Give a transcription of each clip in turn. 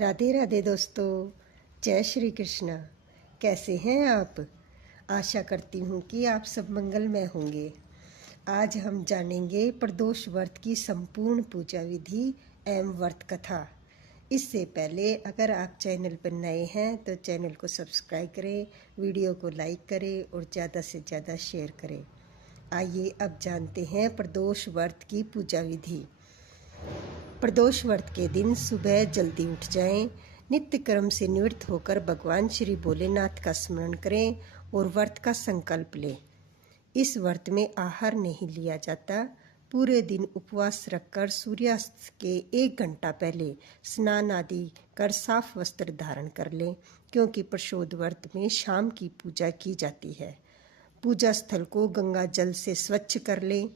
राधे राधे दोस्तों, जय श्री कृष्णा। कैसे हैं आप? आशा करती हूँ कि आप सब मंगलमय होंगे। आज हम जानेंगे प्रदोष व्रत की संपूर्ण पूजा विधि एवं व्रत कथा। इससे पहले अगर आप चैनल पर नए हैं तो चैनल को सब्सक्राइब करें, वीडियो को लाइक करें और ज़्यादा से ज़्यादा शेयर करें। आइए अब जानते हैं प्रदोष व्रत की पूजा विधि। प्रदोष व्रत के दिन सुबह जल्दी उठ जाएं, नित्य कर्म से निवृत्त होकर भगवान श्री भोलेनाथ का स्मरण करें और व्रत का संकल्प लें। इस व्रत में आहार नहीं लिया जाता। पूरे दिन उपवास रखकर सूर्यास्त के 1 घंटा पहले स्नान आदि कर साफ वस्त्र धारण कर लें, क्योंकि प्रदोष व्रत में शाम की पूजा की जाती है। पूजा स्थल को गंगा जल से स्वच्छ कर लें।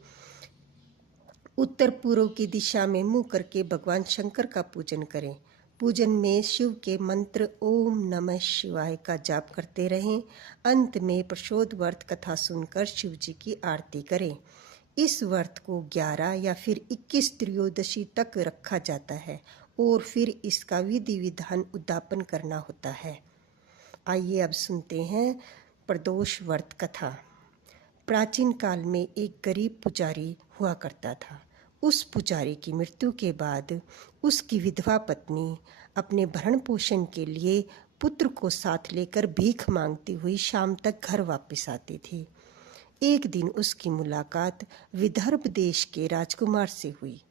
उत्तर पूर्व की दिशा में मुंह करके भगवान शंकर का पूजन करें। पूजन में शिव के मंत्र ओम नमः शिवाय का जाप करते रहें। अंत में प्रदोष व्रत कथा सुनकर शिव जी की आरती करें। इस व्रत को 11 या फिर 21 त्रयोदशी तक रखा जाता है और फिर इसका विधि विधान उद्यापन करना होता है। आइए अब सुनते हैं प्रदोष व्रत कथा। प्राचीन काल में एक गरीब पुजारी हुआ करता था। उस पुजारी की मृत्यु के बाद उसकी विधवा पत्नी अपने भरण पोषण के लिए पुत्र को साथ लेकर भीख मांगती हुई शाम तक घर वापस आती थी। एक दिन उसकी मुलाकात विदर्भ देश के राजकुमार से हुई,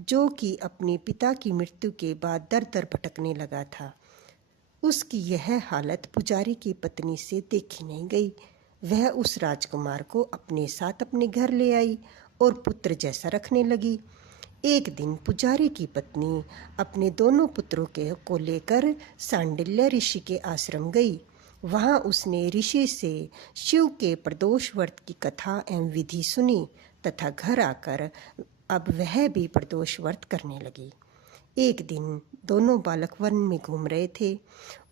जो कि अपने पिता की मृत्यु के बाद दर दर भटकने लगा था। उसकी यह हालत पुजारी की पत्नी से देखी नहीं गई। वह उस राजकुमार को अपने साथ अपने घर ले आई और पुत्र जैसा रखने लगी। एक दिन पुजारी की पत्नी अपने दोनों पुत्रों को लेकर सांडिल्य ऋषि के आश्रम गई। वहां उसने ऋषि से शिव के प्रदोष व्रत की कथा एवं विधि सुनी तथा घर आकर अब वह भी प्रदोष व्रत करने लगी। एक दिन दोनों बालक वन में घूम रहे थे।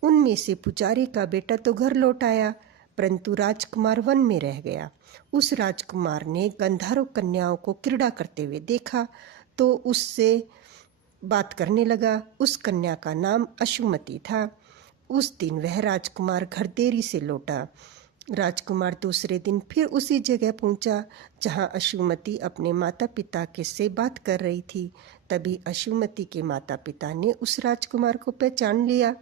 उनमें से पुजारी का बेटा तो घर लौट आया, परंतु राजकुमार वन में रह गया। उस राजकुमार ने गंधर्व कन्याओं को क्रीड़ा करते हुए देखा तो उससे बात करने लगा। उस कन्या का नाम अशुमति था। उस दिन वह राजकुमार घर देरी से लौटा। राजकुमार दूसरे दिन फिर उसी जगह पहुंचा जहां अशुमति अपने माता पिता के से बात कर रही थी। तभी अशुमति के माता पिता ने उस राजकुमार को पहचान लिया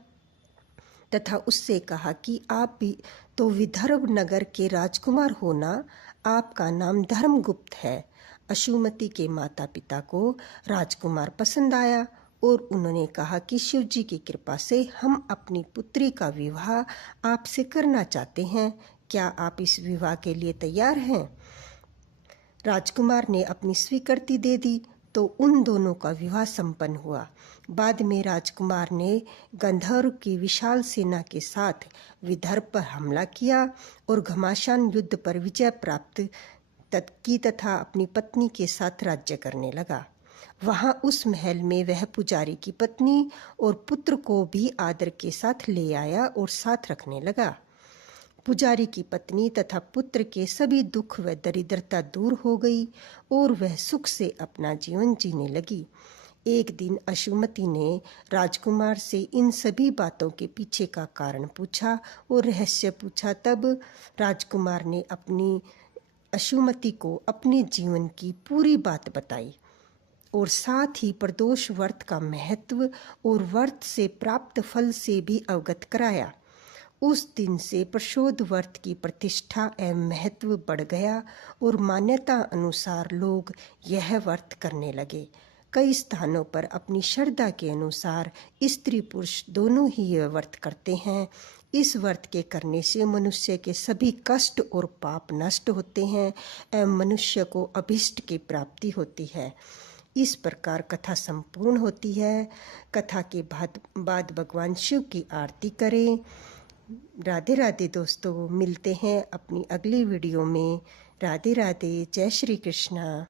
तथा उससे कहा कि आप भी तो विदर्भ नगर के राजकुमार हो ना, आपका नाम धर्मगुप्त है। अशुमति के माता पिता को राजकुमार पसंद आया और उन्होंने कहा कि शिव जी की कृपा से हम अपनी पुत्री का विवाह आपसे करना चाहते हैं। क्या आप इस विवाह के लिए तैयार हैं? राजकुमार ने अपनी स्वीकृति दे दी तो उन दोनों का विवाह संपन्न हुआ। बाद में राजकुमार ने गंधर्व की विशाल सेना के साथ विदर्भ पर हमला किया और घमासान युद्ध पर विजय प्राप्त की तथा अपनी पत्नी के साथ राज्य करने लगा। वहां उस महल में वह पुजारी की पत्नी और पुत्र को भी आदर के साथ ले आया और साथ रखने लगा। पुजारी की पत्नी तथा पुत्र के सभी दुख व दरिद्रता दूर हो गई और वह सुख से अपना जीवन जीने लगी। एक दिन अशुमति ने राजकुमार से इन सभी बातों के पीछे का कारण पूछा और रहस्य पूछा। तब राजकुमार ने अपनी अशुमति को अपने जीवन की पूरी बात बताई और साथ ही प्रदोष व्रत का महत्व और व्रत से प्राप्त फल से भी अवगत कराया। उस दिन से प्रदोष व्रत की प्रतिष्ठा एवं महत्व बढ़ गया और मान्यता अनुसार लोग यह व्रत करने लगे। कई स्थानों पर अपनी श्रद्धा के अनुसार स्त्री पुरुष दोनों ही यह व्रत करते हैं। इस व्रत के करने से मनुष्य के सभी कष्ट और पाप नष्ट होते हैं एवं मनुष्य को अभीष्ट की प्राप्ति होती है। इस प्रकार कथा संपूर्ण होती है। कथा के बाद भगवान शिव की आरती करें। राधे राधे दोस्तों, मिलते हैं अपनी अगली वीडियो में। राधे राधे, जय श्री कृष्णा।